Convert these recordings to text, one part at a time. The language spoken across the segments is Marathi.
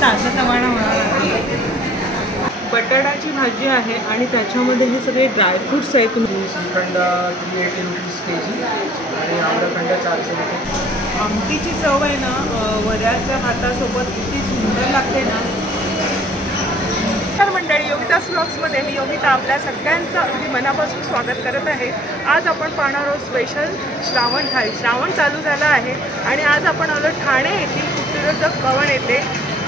तासाचा वाडा होणार आहे। बटाट्याची भाजी आहे आणि त्याच्यामध्ये हे सगळे ड्रायफ्रूट्स आहेत। श्रीखंड 380 रुपीज केजी आणि आम्रखंड 400 रुपये। आमटीची चव आहे ना वऱ्याच्या भातासोबत किती सुंदर लागते ना। तर मंडळी योगिताज व्लॉग्समध्ये मी योगिता आपल्या सगळ्यांचं अगदी मनापासून स्वागत करत आहे। आज आपण पाहणार आहोत स्पेशल श्रावण थाळी। श्रावण चालू झाला आहे आणि आज आपण आलो ठाणे येथील कुटीरोद्योग भवन येथे।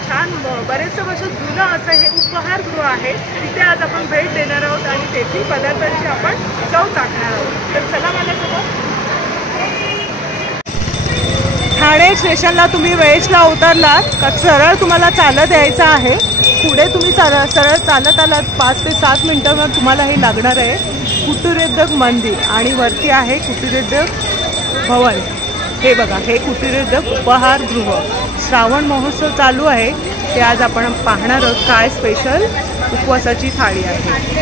छान बरेचसे वर्ष जुनं असं हे उपहारगृह आहे। तिथे आज आपण भेट देणार आहोत आणि तेथील पदार्थांची आपण चव चाखणार आहोत। तर चला माझ्यासोबत। ठाणे स्टेशनला तुम्ही वेळेसला उतरलात का सरळ तुम्हाला चालत यायचं आहे। पुढे तुम्ही सरळ चालत आलात 5 ते 7 मिनिटांवर तुम्हाला हे लागणार आहे कुटीरोद्योग मंदिर आणि वरती आहे कुटीरोद्योग भवन। हे बघा, हे कुटीरोद्योग उपहारगृह। श्रावण महोत्सव चालू आहे ते आज आपण पाहणार आहोत काय स्पेशल उपवासाची थाळी आहे।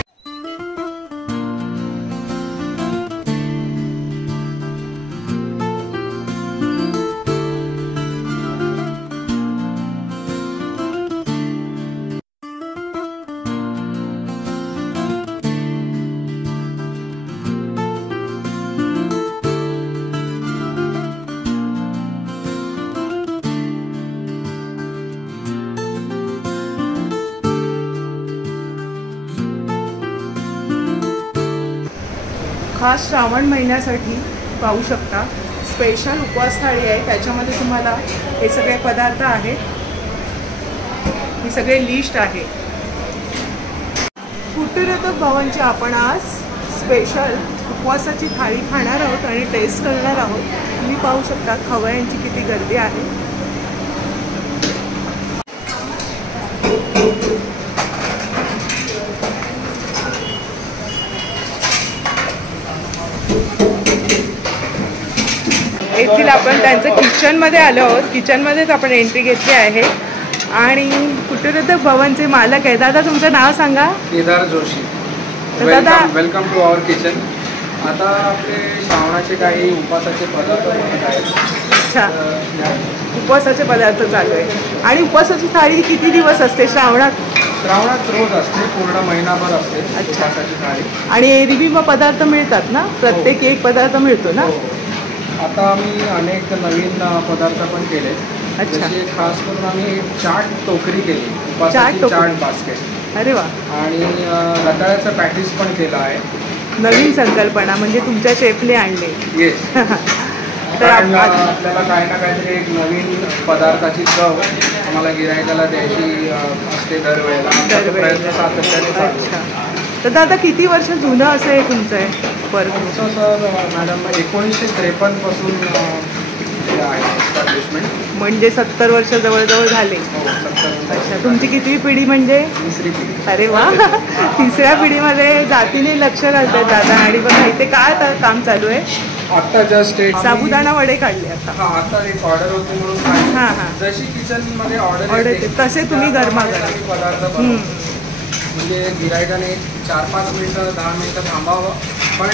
खास श्रावण महिन्यासाठी पाहू शकता स्पेशल उपवास थाळी आहे। त्याच्यामध्ये तुम्हाला हे सगळे पदार्थ आहेत, ही सगळे लिस्ट आहे। कुटीरोद्योग भवनची आपण आज स्पेशल उपवासाची थाळी खाणार आहोत आणि टेस्ट करणार आहोत। तुम्ही पाहू शकता खवय्यांची किती गर्दी आहे। येथील आपण त्यांचं किचनमध्ये आलो आहोत। किचनमध्येच आपण एंट्री घेतली आहे आणि कुटीरोद्योग भवनचे मालक आहे। दादा तुमचं नाव सांगा। Kedar Joshi. Welcome to our kitchen. आता आपले श्रावणाचे काही उपवासाचे पदार्थ बनत आहेत। अच्छा, उपवासाचे पदार्थ चालू आहे आणि उपवासाची थाळी किती दिवस असते श्रावणात? श्रावणात रोज असते, पूर्ण महिनाभर असते उपवासाची थाळी। आणि एरवी मग पदार्थ मिळतात ना, प्रत्येक एक पदार्थ मिळतो ना। आता आम्ही अनेक नवीन पदार्थ पण केले। अच्छा, खास करून आम्ही चाट टोकरी केली, चाट बास्केट। अरे वा। आणि रताळ्याचं पॅटीस पण केलं आहे। नवीन संकल्पना म्हणजे तुमच्या शेफने आणले। येस। तर आपल्याला काही ना काहीतरी एक नवीन पदार्थाची चव आम्हाला गिरायकाला द्यायची असते दरवेळेला। प्रयत्न सातत्याने चालू। अच्छा, तर दादा किती वर्ष जुनं असं हे तुमचं आहे? तुमचं सर मॅडम 1953 पासून आहे एस्टॅब्लिशमेंट। म्हणजे 70 वर्ष जवळजवळ झाले। अच्छा, तुमची कितवी पिढी म्हणजे? तिसरी पिढी। अरे वा। तिसऱ्या पिढीमध्ये जातीने लक्ष घालतात दादा। आणि बघा इथे काय काम चालू आहे? आता जस्ट एक साबुदाणा वडे काढले आता। आता एक ऑर्डर होती म्हणून। हां हां, जशी किचन मध्ये ऑर्डर येते तसे तुम्ही गरमागरम पदार्थ म्हणजे गिरायकाने 4-5 मिनिटं 10 मिनिटं थांबावं पण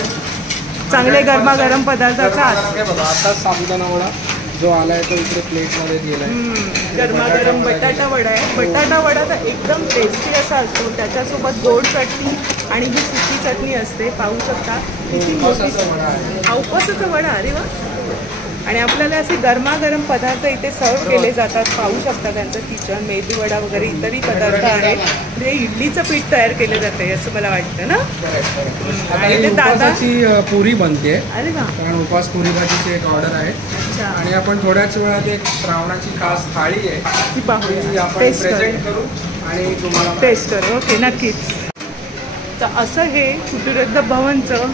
चांगले गरमागरम पदार्थाचा आता साबुदाणा वडा जो आलाय तो इकडे प्लेटमध्ये गेलाय। गरमागरम बटाटा वडा आहे। बटाटा वडा तर एकदम टेस्टी असा असतो। त्याच्यासोबत गोड चटणी आणि ही सुकी चटणी असते। पाहू शकता किती उपवासाचा वडा आहे हा। उपवासाचा वडा, अरे वा। आणि आपल्याला असे गरमागरम पदार्थ इथे सर्व केले जातात। पाहू शकता त्यांचं किचन, मेदू वडा वगैरे इतरही पदार्थ आहेत। म्हणजे इडलीचं पीठ तयार केलं जाते असं मला वाटतं ना। आणि ते दादाची पुरी बनते। अरे वा, कारण उपवास पुरी भाजीची एक ऑर्डर आहे। आणि आपण थोड्याच वेळात एक श्रावणाची खास थाळी आहे ती पाहूया, आपण प्रेझेंट करू आणि तुम्हाला टेस्ट करू। ओके, नक्कीच। तर असं हे कुटीरोद्योग भवनचं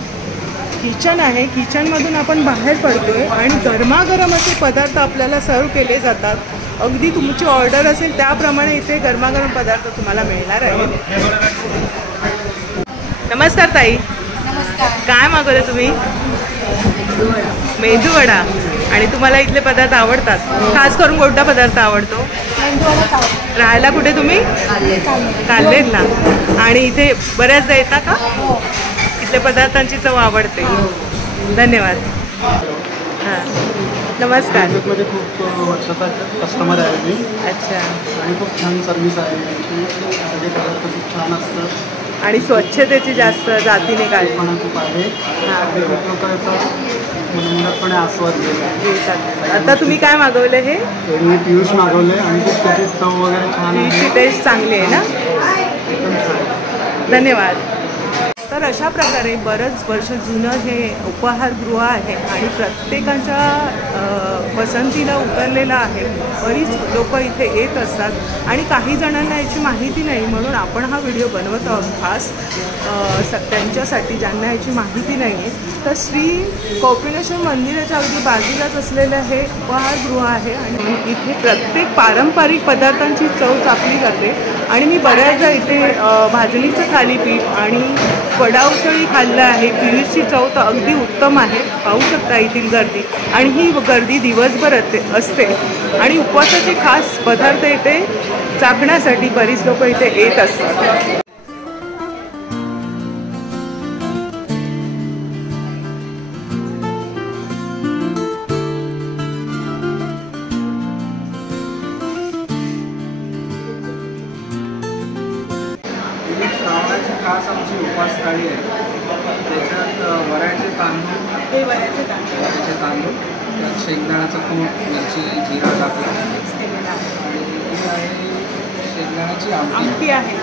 किचन आहे। किचनमधून आपण बाहेर पडतोय आणि गरमागरम असे पदार्थ आपल्याला सर्व केले जातात। अगदी तुमची ऑर्डर असेल त्याप्रमाणे इथे गरमागरम पदार्थ तुम्हाला मिळणार आहे। नमस्कार ताई। नमस्कार। काय मागवले तुम्ही? मेदू वडा। आणि तुम्हाला इथले पदार्थ आवडतात? खास करून कोणता पदार्थ आवडतो? राहायला कुठे तुम्ही? काल्हेरला। आणि इथे बऱ्याचदा येता का? इथल्या पदार्थांची चव आवडते। धन्यवाद। हां, नमस्कार. मध्ये खूप वर्षाचा कस्टमर आहे मी. अच्छा. आणि खूप छान सर्व्हिस आहे त्यांची. सगळे पदार्थ खूप छान असतं आणि स्वच्छतेची जास्त जातीने काळजी पण खूप आहे. आणि खूप लोक याचा मनोरंजकपणे आस्वाद घेतात. आता तुम्ही काय मागवलं हे? मी पियुष मागवले आणि खूप त्याची चव वगैरे छान आहे. पियुषची टेस्ट चांगली आहे ना? एकदम छान. धन्यवाद. तर अशा प्रकारे बरंच वर्ष जुनं हे उपाहारगृह आहे आणि प्रत्येकाच्या पसंतीला उतरलेलं आहे. बरीच लोक इथे येत असतात आणि काही जणांना याची माहिती नाही, म्हणून आपण हा व्हिडिओ बनवत आहोत खास त्यांच्यासाठी ज्यांना याची माहिती नाही आहे. तर श्री कौपिनेश्वर मंदिराच्या अगदी बाजूलाच असलेलं हे उपाहारगृह आहे आणि इथे प्रत्येक पारंपरिक पदार्थांची चव चापली जाते. आणि मी बऱ्याचदा इथे भाजणीचं थालीपीठ आणि वडा उसळी खाल्लं आहे. पियुषची चव तर अगदी उत्तम आहे. पाहू शकता येथील गर्दी, आणि ही गर्दी दिवसभर असते आणि उपवासाचे खास पदार्थ इथे चाखण्यासाठी बरीच लोक इथे येत असतात. श्रावणाची खास आमची उपास थाळी आहे. त्याच्यात वऱ्याचे तांदूळ, त्यात शेंगदाण्याचं कूट, मिरची, जिरा टाकला आणि ही आहे शेंगदाण्याची आमटी आहे.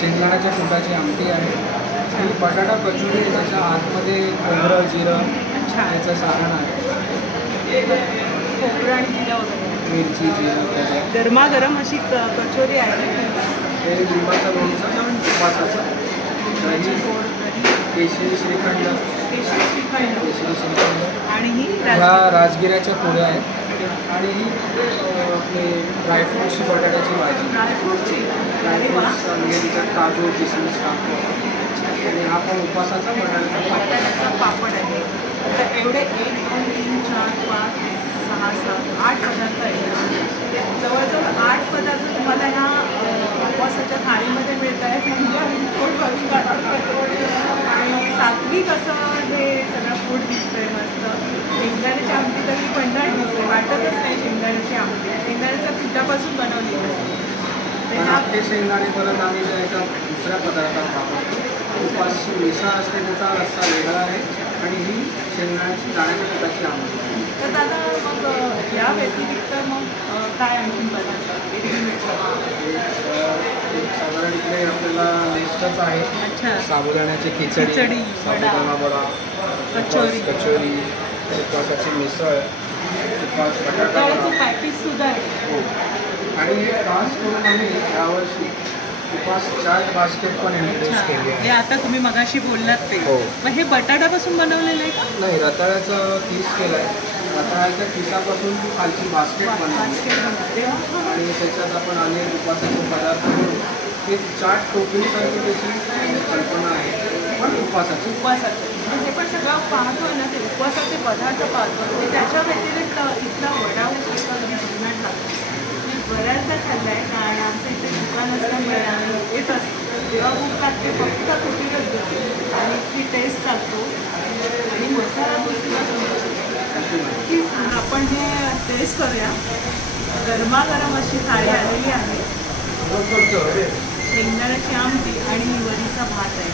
शेंगदाण्याच्या कुटाची आमटी आहे. आणि बटाटा कचोरी, त्याच्या आतमध्ये खोबरं, जिरं याचं सारण आहे. खोबरं आणि जिरं वगैरे, मिरची, जिरं, गरमागरम अशी कचोरी आहे. हे लिंबाचं लोणचं उपासाचं, दही, केशरी श्रीखंड आणि ही ह्या राजगिऱ्याच्या पोळ्या आहेत. आणि ही आपले ड्रायफ्रूटची बटाट्याची भाजी. ड्रायफ्रूट्स म्हणजे तिच्यात काजू, किसमिस टाकतो. आणि हा पण उपासाचा बटाट्याचा पापड आहे. तर एवढे 1, 2, 3, 4, 5, 6, 7, 8 पदार्थ आहेत. जवळजवळ 8 पदार्थ तुम्हाला ह्या उपवासाच्या थाळीमध्ये मिळत आहेत. आणि सात्विक असं हे सगळं फूड दिसतंय. मस्त शेंगदाण्याची आमटी तरी पंढाट दिसते, वाटतच नाही शेंगदाण्याची आमटी. शेंगदाण्याच्या पिठापासून बनवली असते. ते शेंगदाणे परत आम्ही एका दुसऱ्या पदार्थात वापरतो. उपासची मिसळ असते, त्याचा रस्सा वेगळा आहे. आणि ही शेंगदाण्याची दाण्याच्या पिठाची आमटी. तर दादा मग या व्यतिरिक्त मग काय आणखी पदार्थ साधारण इकडे आपल्याला लिस्टच आहे. अच्छा. साबुदाण्याची खिचडी, साबुदाणा वडा, कचोरी, उपवासाची मिसळ, उपास बटाटा पॅकेज सुद्धा आहे. हो. आणि हे खास करून आम्ही यावर्षी उपास चाट बास्केट पण इंट्रोड्यूस केली आहे. हे आता तुम्ही मगाशी बोललात ते. हो. मग हे बटाट्यापासून बनवलेलं आहे का? नाही, रताळ्याचं किस केलं आहे. रताळ्याच्या किसापासून ती खालची बास्केट बनवली आणि त्याच्यात आपण अनेक उपासाचे पदार्थ करून हे चाट टोपलीसारखी त्याची कल्पना आहे, पण उपवासाचं. हे पण सगळं पाहतोय ना, ते उपवासाचे पदार्थ पाहतो. त्याच्या व्यतिरिक्त इथला वडा उसळी जुन्नट लागतो. मी बऱ्याचदा खाल्ला आहे, कारण आमचं इथे दुकान असल्यामुळे आम्ही येत असतो. जेव्हा भूक लागते फक्त कुठेच देतो आणि इथली टेस्ट लागतो आणि मसाला आपण हे टेस्ट करूया. गरमागरम अशी थाळी आलेली आहे. शेंगदाण्याची आमटी आणि वरीचा भात आहे.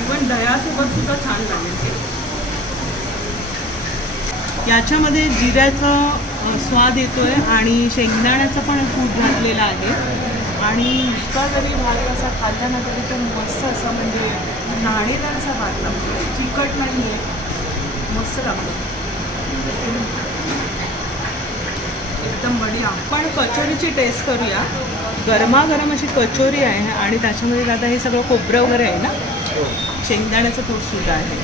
इव्हन दह्यासोबत सुद्धा छान लागेल. याच्यामध्ये जिऱ्याचा स्वाद येतोय आणि शेंगदाण्याचा पण कूट घातलेला आहे. आणि नुसता जरी भात असा खाल्ला ना तरी तो मस्त असं म्हणजे नाणीदार असा भात लागतो. चिकट नाही आहे, मस्त लागतो एकदम बढिया. आपण कचोरीची टेस्ट करूया. गरमागरम अशी कचोरी आहे आणि त्याच्यामध्ये आता हे सगळं खोबरं वगैरे आहे ना, शेंगदाण्याचं कूटसुद्धा आहे.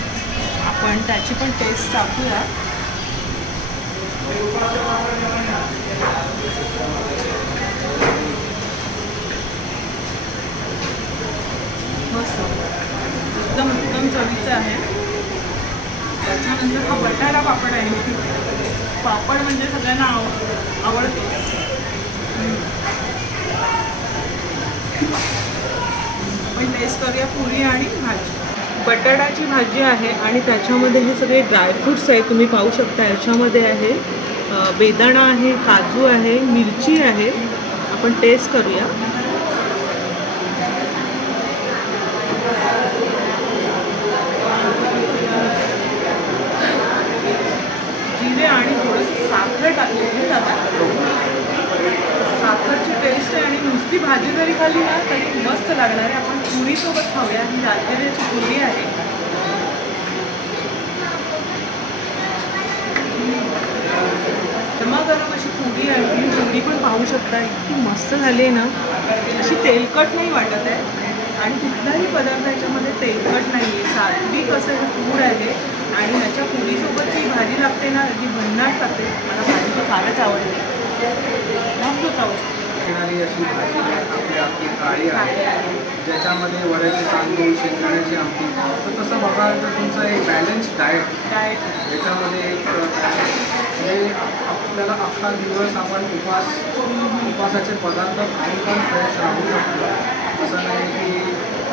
आपण त्याची पण टेस्ट टाकूया. मस्त, एकदम उत्तम चवीचं आहे. त्याच्यानंतर हा बटाटा पापड आहे. पापड म्हणजे सगळ्यांना आवडतो. आपण टेस्ट करूया पुरी आणि भाजी. बटाट्याची भाजी आहे आणि त्याच्यामध्ये हे सगळे ड्रायफ्रूट्स आहे, तुम्ही पाहू शकता. याच्यामध्ये आहे बेदाणा आहे, काजू आहे, मिरची आहे. आपण टेस्ट करूया. जिरे आणि थोडंसं साखर टाकलेली आहे. साखरची टेस्ट आहे आणि नुसती भाजी जरी खाली ना तरी मस्त लागणार आहे. आपण पुरीसोबत खाऊया. ही राजगिऱ्याची पुरी आहे. गरमागरम अशी पुरी आहे. ही पुरी पण पाहू शकता, इतकी मस्त झाली आहे ना. अशी तेलकट नाही वाटत आहे आणि कुठलाही पदार्थ याच्यामध्ये तेलकट नाही आहे. सात्विक असं हे फूड आहे आणि ह्याच्या पुरीसोबत जी भाजी लागते ना, जी भन्नाट लागते. मला भाजी तर फारच आवडते. मस्तच आवडते. अशी भाजी आपली थाळी आहे, ज्याच्यामध्ये वड्याचे तांदूळ, शेंगदाण्याची आमटी. तर तसं बघाल तर तुमचं एक बॅलन्स डाएट याच्यामध्ये एक म्हणजे आपल्याला अख्खा दिवस आपण उपवासाचे पदार्थ खाऊन पण फ्रेश राहू शकतो. असं नाही की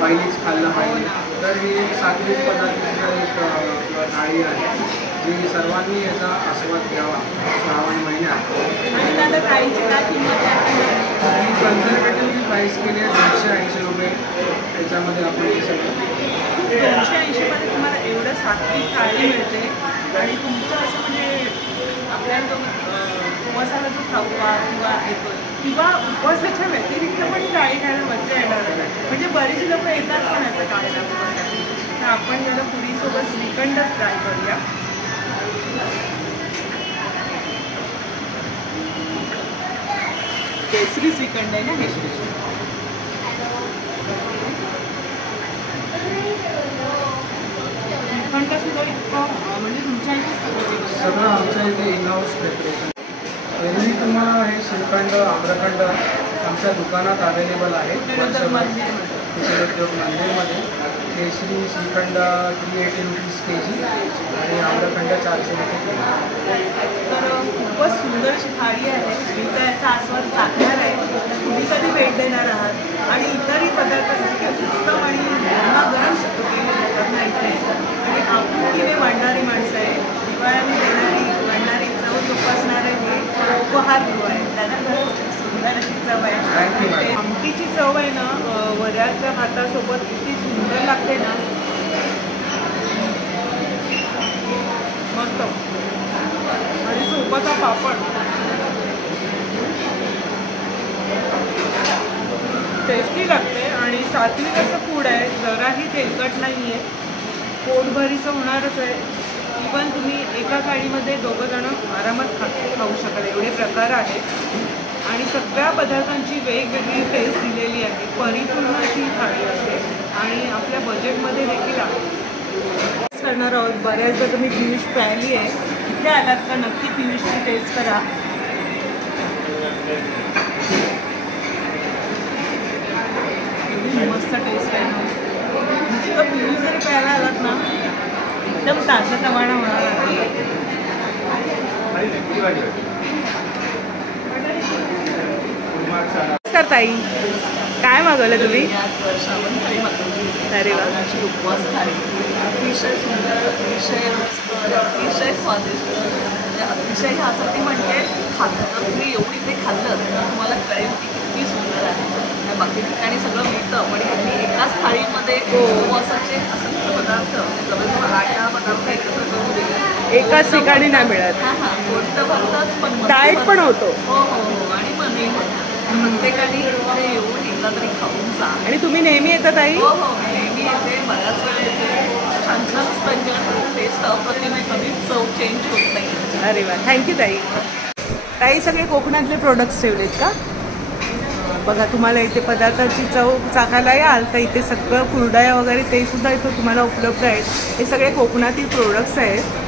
पहिलीच खाल्लं पाहिजे. तर ही सात्विक पदार्थाची एक थाळी आहे जी सर्वांनी याचा आस्वाद घ्यावा श्रावण महिन्यात. आणि कन्झर्वेटिव्हली प्राईस केली आहे 280 रुपये. त्याच्यामध्ये आपण हे सगळं 280मध्ये तुम्हाला एवढं सात्विक थाळी मिळते आणि तुमचं असं म्हणजे आपल्याला उपवासाला जो खावा किंवा उपवासाच्या व्यतिरिक्त पण थाळी खायला मजा येणार. म्हणजे बरीच लोक येतात पण असं खायला. तर आपण याला पुरीसोबत श्रीखंडच ट्राय करूया. केसरी श्रीखंड आहे ना हे. श्रीखंड सुद्धा इतकं म्हणजे तुमच्या इथे सगळं आमच्या इथे इन हाऊस प्रिपरेशन. पहिली तुम्हाला हे श्रीखंड, आम्रखंड आमच्या दुकानात अवेलेबल आहे. उद्योग मंदिरमध्ये केसरी श्रीखंड 380 रुपीज kg आणि आम्रखंड 400 रुपये kg. तर खूपच सुंदर अशी थाळी आहे. मी तर याचा आस्वाद चाकणार आहे. तुम्ही कधी भेट देणार आहात आणि इतरही पदार्थ उत्तम आणि गरम केले जातात ना इथे. आणि आपुलकीने वाढणारी माणसं आहे. दिवाळ्याने वाढणारी चव जोपासणारे हे उपहारगृह आहे. त्यांना खरंच सुंदर अशी चव आहे. आमटीची चव आहे ना वऱ्याच्या भातासोबत किती सुंदर लागते ना. मस्त. आणि सोबतचा पापड टेस्टी लागते आणि सात्विक असं फूड आहे. जराही तेलकट नाही आहे. पोटभरीचं होणारच आहे. इवन तुम्ही एका थाळीमध्ये दोघं जण आरामात खाऊ शकाल एवढे प्रकार आहेत आणि सगळ्या पदार्थांची वेगवेगळी टेस्ट दिलेली आहे. परिपूर्ण अशी थाळी आहे आणि आपल्या बजेटमध्ये देखील आहे. करणार आहोत. बऱ्याचदा तुम्ही पियुष प्यायली आहे. इथे आलात का नक्की पियुषची टेस्ट करा. मस्त टेस्ट आहे ना. नुसतं पियुष जरी प्यायला आलात ना एकदम ताजा तवाणा होणार आहे. नमस्कार ताई, काय मागवलं तुम्ही? अरे वा. उपवास थाळी अतिशय सुंदर, अतिशय रुचकर, अतिशय स्वादिष्ट. म्हणजे अतिशय ह्यासाठी म्हणते खाल्लं तर तुम्ही एवढी ते खाल्लं तर तुम्हाला कळेल की किती सुंदर आहे. बाकी ठिकाणी सगळं मिळतं पण ह्यांनी एकाच थाळीमध्ये उपवासाचे असंख्य पदार्थ जवळजवळ 8-10 पदार्थ एकत्र करून दिले. एकाच ठिकाणी नाही मिळत. हां पोट भरतंच पण डाएट पण होतो. हो आणि मनही होतं. प्रत्येकाने इथे येऊन एकदा तरी खाऊन जा. आणि तुम्ही नेहमी येता ताई? हो नेहमी येते. बऱ्याच वेळा येते. छान छान व्यंजन टेस्ट अप्रतिम आहे. कधीच चव चेंज होत नाही. अरे वा. थँक्यू ताई. ताई सगळे कोकणातले प्रोडक्ट्स ठेवलेत का? बघा तुम्हाला इथे पदार्थाची चव चाखायला याल तर इथे सगळं कुरडया वगैरे ते सुद्धा इथं तुम्हाला उपलब्ध आहेत. हे सगळे कोकणातील प्रोडक्ट्स आहेत.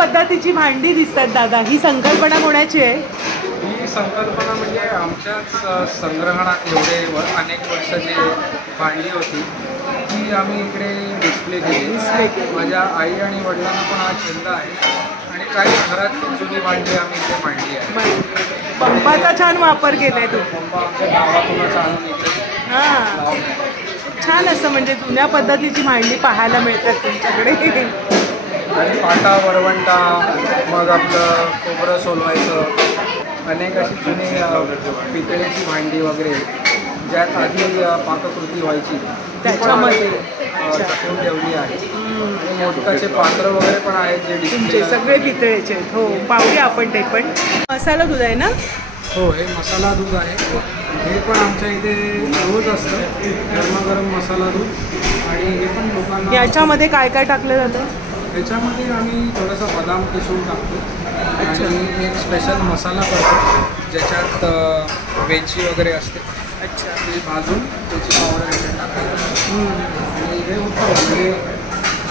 पद्धतीची भांडी दिसतात दादा, ही संकल्पना कोणाची आहे? ही संकल्पना म्हणजे आमच्याच संग्रहणात एवढे अनेक वर्षाची भांडी होती ती आम्ही इकडे डिस्प्ले केली. माझ्या आई आणि वडिलांना पण हा छंद आहे आणि काही घरात जुनी भांडी आम्ही इथे मांडली आहे. पंपाचा छान वापर केलाय तू. पंप आमच्या गावातूनच आणून इथे हां, छान असं म्हणजे जुन्या पद्धतीची भांडी पाहायला मिळतात तुमच्याकडे. आणि पाटा वरवंटा, मग आपलं खोबरं सोलवायचं, अनेक अशी जुनी पितळेची भांडी वगैरे ज्यात आधी पाककृती व्हायची त्याच्यामध्ये जपून ठेवली आहे. आणि मोदकाचे पात्र वगैरे पण आहेत जे तुमचे सगळे पितळेचे आहेत. हो, पाहूया आपण ते पण. मसाला दूध आहे ना? हो, हे मसाला दूध आहे. हे पण आमच्या इथे रोज असतं, गरमागरम मसाला दूध. आणि हे पण लोकांना याच्यामध्ये काय काय टाकलं जातं? ह्याच्यामध्ये आम्ही थोडासा बदाम किसून टाकतो आणि एक स्पेशल मसाला करतो ज्याच्यात वेलची वगैरे असते. अच्छा, ती भाजून त्याची पावडर ह्याच्यात टाकायची. आणि हे होतं म्हणजे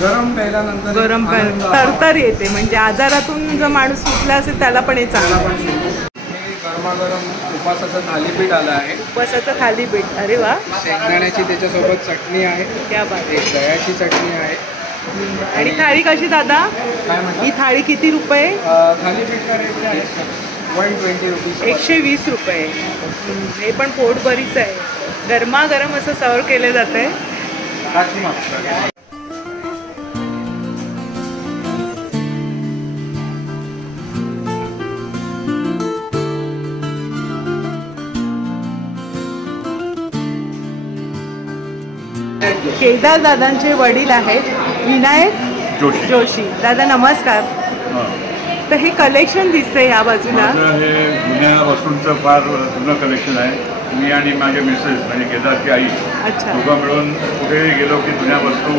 गरम प्यायल्यानंतर गरम तरतर येते, म्हणजे आजारातून जर माणूस सुटला असेल त्याला पण हे चांगलं. हे गरमागरम उपासाचं थालीपीठ आलं आहे. उपवासाचं थालीपीठ. अरे वा, शेंगदाण्याची त्याच्यासोबत चटणी आहे, क्या बात. एक दह्याची चटणी आहे. आणि थाळी कशी दादा? काय म्हणतात? ही थाळी किती रुपये? थालीपीठ का रेट आहे 120 रुपीज. 120 रुपये. हे पण पोट बरीच आहे. गरमागरम असं सर्व केलं जात आहे. केदार दादांचे वडील आहेत विनायक जोशी. दादा नमस्कार. तर हे कलेक्शन दिसतंय या बाजूला. हे जुन्या वस्तूंचं फार जुनं कलेक्शन आहे. मी आणि माझे मिसेस म्हणजे केदारची आई अच्छा, दोघं मिळून कुठेही गेलो की जुन्या वस्तू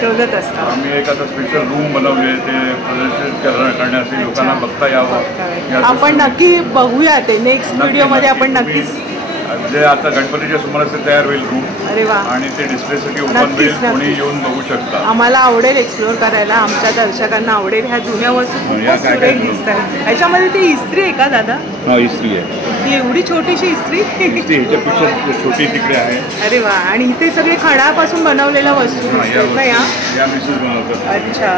शोधत असतात. आम्ही एक आता स्पेशल रूम बनवले ते प्रदर्शित करण्यासाठी लोकांना बघता यावं. आपण नक्की बघूया ते नेक्स्ट व्हिडिओमध्ये. आपण नक्कीच जे आता गणपतीच्या सुमारास तयार होईल रूम. अरे वा, आणि ते डिस्प्लेसाठी ओपन होईल, कोणी येऊन बघू शकता. आम्हाला आवडेल एक्सप्लोअर करायला, आमच्या दर्शकांना आवडेल. ह्या जुन्या वस्तू खूपच सुरेख दिसतात. याच्यामध्ये ती इस्त्री आहे का दादा? हा, इस्त्री आहे. ती एवढी छोटीशी इस्त्री? ह्याच्यापेक्षा छोटी तिकडे आहे. अरे वा, आणि इथे सगळे खणापासून बनवलेल्या वस्तू दिसतात ना या मिसेस बनवतात. अच्छा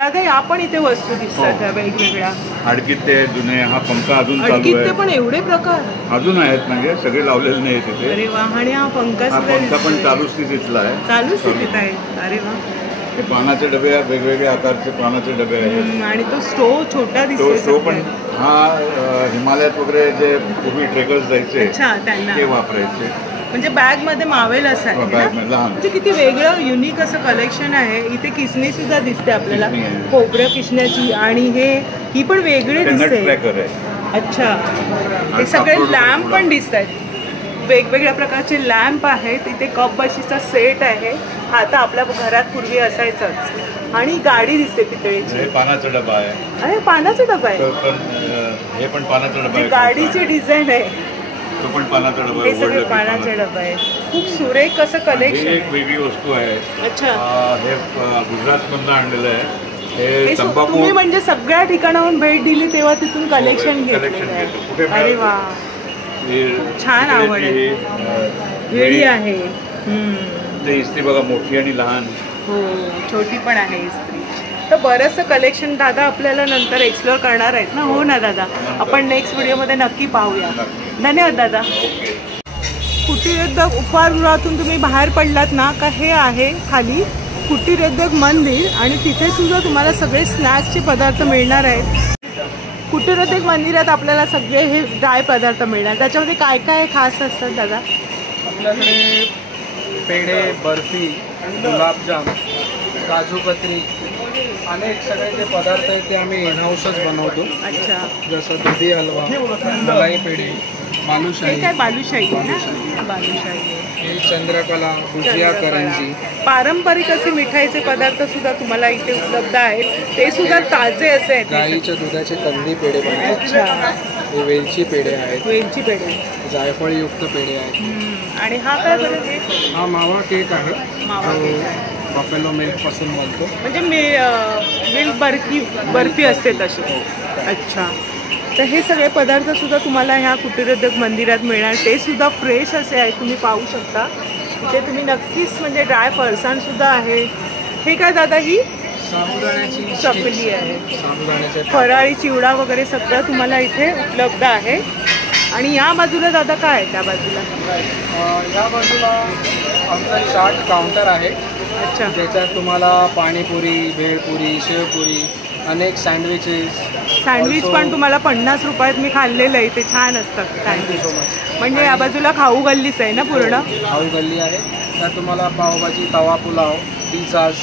दादा, या पण इथे वस्तू दिसतात त्या वेगवेगळ्या. हाडकीत ते जुने, हा पंखा अजून चालू अडकीत ते आहे. पण एवढे प्रकार अजून आहेत म्हणजे सगळे लावलेले नाही तिथे. अरे वा, आणि हा पंखा हा सुद्धा पंखा पण दिसतोय. चालू स्थितीतला आहे. चालू स्थितीत आहे. अरे वा, हे पानाचे डबे आहेत, वेगवेगळ्या आकारचे पानाचे डबे आहेत. आणि तो स्टोव छोटा तो दिसतो पण हा हिमालयात वगैरे जे पूर्वी ट्रेकर्स जायचे अच्छा, त्यांना ते वापरायचे. म्हणजे बॅग मध्ये मावेल असं आहे ना? बॅग लहान. म्हणजे किती वेगळं युनिक असं कलेक्शन आहे. इथे किसणी सुद्धा दिसते आपल्याला, किसणी आहे. खोबरं किसण्याची. आणि ही पण वेगळी नट दिसते. ट्रॅकर आहे. अच्छा, हे सगळे लॅम्प पण दिसत आहेत. वेगवेगळ्या प्रकारचे लॅम्प आहेत. इथे कप बशीचा सेट आहे. हा आता आपल्या घरात पूर्वी असायचंच. आणि गाडी दिसते पितळेची. हे पानाचा डबा आहे. अरे पानाचा डबा आहे. हे पण पानाचा डबा आहे. गाडीची डिझाईन आहे. तो पण पानाचा डबा हे आहे. सगळे पानाचे डबा आहेत. खूप सुरेख असं ही कलेक्शन. एक वेगळी वस्तू आहे. अच्छा, हे गुजरातमधून आणलेलं आहे. हे हे तंबाखू तुम्ही म्हणजे सगळ्या ठिकाणाहून भेट दिली तेव्हा तिथून कलेक्शन कलेक्शन घेतलं. घेतो. कुठे अरे वा, छान आवड आहे. वेळी आहे. ते इस्त्री बघा, मोठी आणि लहान. हो, छोटी पण आहे इस्त्री. तर बरंचसं कलेक्शन दादा आपल्याला नंतर एक्सप्लोअर करणार आहेत ना? हो ना दादा, आपण नेक्स्ट व्हिडिओमध्ये नक्की पाहूया. धन्यवाद दादा. कुटीर उद्योग उपहारगृहातून तुम्ही बाहेर पडलात ना का, हे आहे खाली कुटीर उद्योग मंदिर. आणि तिथे सुद्धा तुम्हाला सगळे स्नॅक्सचे पदार्थ मिळणार आहेत. कुटीर उद्योग मंदिरात आपल्याला सगळे हे ड्राय पदार्थ मिळणार. त्याच्यामध्ये काय काय खास असतात दादा? आपल्याकडे पेढे, बर्फी, गुलाबजाम, काजू कतरी, अनेक सगळे जे पदार्थ आहेत ते आम्ही इनहाऊसच बनवतो. अच्छा, जसं दुधी हलवा, मलाई पेढे, हे बालुशाही, काय बालुशाही आहे ना? बालुशाही आहे. हे चंद्रकला, भुजिया, करंजी. पारंपरिक असे मिठाईचे पदार्थ सुद्धा तुम्हाला इथे उपलब्ध आहेत. ते सुद्धा ताजे असे आहेत. गाईच्या दुधाचे कंदी पेढे बनतात. अच्छा, हे वेलची पेढे आहेत, वेलची पेढे. जायफळयुक्त पेढे आहेत. आणि हा काय बरं? हे हा मावा केक आहे, मावा जो केक आहे. बफेलो मिल्कपासून बनतो. म्हणजे मिल्क बर्फी असते तशी. अच्छा. तर हे सगळे पदार्थ सुद्धा तुम्हाला ह्या कुटीरोद्योग मंदिरात मिळणार. ते सुद्धा फ्रेश असे आहेत, तुम्ही पाहू शकता. इथे तुम्ही नक्कीच म्हणजे ड्राय फरसाण सुद्धा आहे. हे काय दादा, ही साबुदाण्याची चकली आहे. साबुदाण्याचे फराळी चिवडा वगैरे सगळं तुम्हाला इथे उपलब्ध आहे. आणि या बाजूला दादा काय आहे? त्या बाजूला या बाजूला आमचा चाट काउंटर आहे. अच्छा. ज्याच्यात तुम्हाला पाणीपुरी, भेळपुरी, शेवपुरी, अनेक सँडविच पण तुम्हाला 50 रुपयात मी खाल्लेलं आहे. ते छान असतात सँडविच. So much. म्हणजे या बाजूला खाऊ गल्लीच आहे ना पूर्ण? खाऊ गल्ली आहे. त्यात तुम्हाला पावभाजी, तवा पुलाव, पिझ्झाज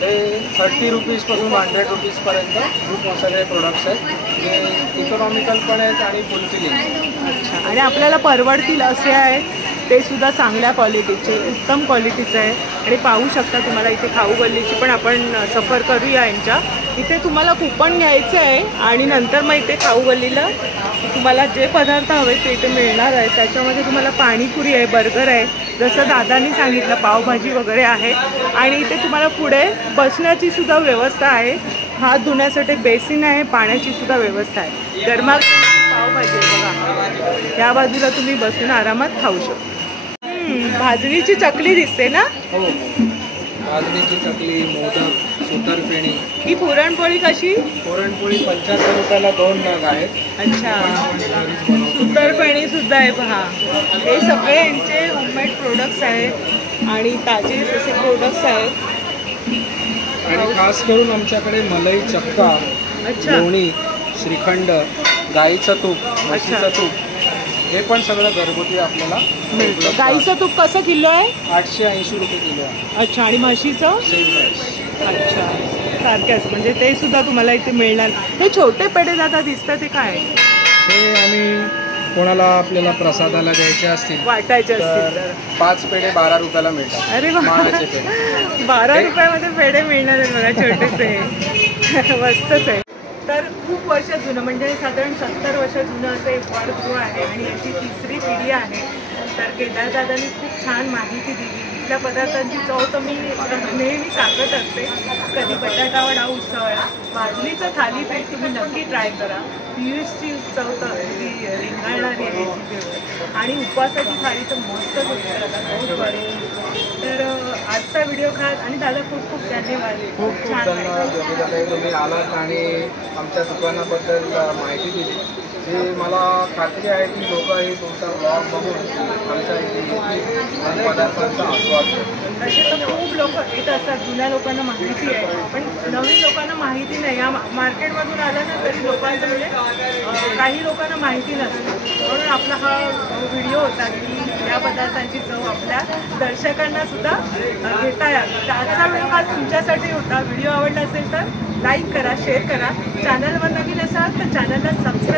हे 30 रुपीजपासून 100 रुपीजपर्यंत खूप सगळे प्रोडक्ट्स आहेत जे इकॉनॉमिकल पण आहेत आणि फुलफिलिंग. अच्छा. आणि आपल्याला परवडतील असे आहेत. ते सुद्धा चांगल्या क्वालिटीचे, उत्तम क्वालिटीचे आहे. आणि पाहू शकता तुम्हाला इथे खाऊ गल्लीची पण आपण सफर करूया यांच्या. इथे तुम्हाला कुपन घ्यायचं आहे आणि नंतर मग इथे खाऊ गल्लीला तुम्हाला जे पदार्थ हवे ते इथे मिळणार आहे. त्याच्यामध्ये तुम्हाला पाणीपुरी आहे, बर्गर आहे, जसं दादांनी सांगितलं पावभाजी वगैरे आहे. आणि इथे तुम्हाला पुढे बसण्याची सुद्धा व्यवस्था आहे. हात धुण्यासाठी बेसिन आहे, पाण्याची सुद्धा व्यवस्था आहे. गरमागरम पावभाजी आहे बघा. या बाजूला तुम्ही बसून आरामात खाऊ शकता. भाजणीची चकली दिसते ना? हो, भाजणीची चकली, मोदक, सुतरफेणी. ही पुरणपोळी कशी? पुरणपोळी 75 रुपयाला 2 नग आहेत. अच्छा. सुतरफेणी सुद्धा आहे पहा. हे सगळे यांचे होममेड प्रोडक्ट्स आहेत आणि ताजे असे प्रोडक्ट्स आहेत. आणि खास करून आमच्याकडे मलाई चक्का, अच्छा. लोणी, श्रीखंड, गाईचं तूप, म्हशीचं तूप हे पण सगळं घरगुती आपल्याला मिळतं. गाईचं तूप कसं किलो आहे? 880 रुपये किलो आहे. अच्छा. आणि म्हशीचं? Same price. अच्छा. सारखेच म्हणजे ते सुद्धा तुम्हाला इथे मिळणार. हे छोटे पेढे दादा दिसतात, ते काय? हे आम्ही कोणाला आपल्याला प्रसादाला द्यायचे असतील, वाटायचे असतील तर तर 5 पेढे 12 रुपयाला मिळतात. अरे वा. माळाचे पेढे 12 रुपयामध्ये पेढे मिळणार आहेत बघा, छोटेसे. मस्तच आहे. तर खूप वर्ष जुनं म्हणजे साधारण 70 वर्ष जुनं असं एक वाढगृह आहे आणि याची 3री पिढी आहे. तर केदारदादांनी खूप छान माहिती दिली. इथल्या पदार्थांची चव तर मी नेहमी सांगत असते. कधी बटाटा वडा, उसळ, भाजणीचं थालीपीठ तुम्ही नक्की ट्राय करा. पियुषची चव तर अगदी रिंगाळणारी आहे रेसिपीवर. आणि उपवासाची थाळी तर मस्तच होते दादा, बहुत बरी. तर आजचा व्हिडिओ खास आणि दादा खूप खूप धन्यवाद. खूप खूप धन्यवाद. तुम्ही आलात आणि आमच्या दुकानाबद्दल माहिती दिली. हे मला खात्री आहे की लोक हे तुमचा ब्लॉग बघून आमच्या इथे पदार्थांचा आस्वाद घेतात. तसे तर खूप लोक येत असतात. जुन्या लोकांना माहिती आहे पण नवीन लोकांना माहिती नाही. या मार्केटमधून आलं ना तरी लोकांचं म्हणजे काही लोकांना माहिती नसते. म्हणून आपला हा व्हिडिओ होता की या पदार्थांची चव आपल्या दर्शकांना सुद्धा घेता यावी. तर आजचा व्हिडिओ हा तुमच्यासाठी होता. व्हिडिओ आवडला असेल तर लाईक करा, शेअर करा. चॅनलवर नवीन असाल तर चॅनलला सबस्क्राईब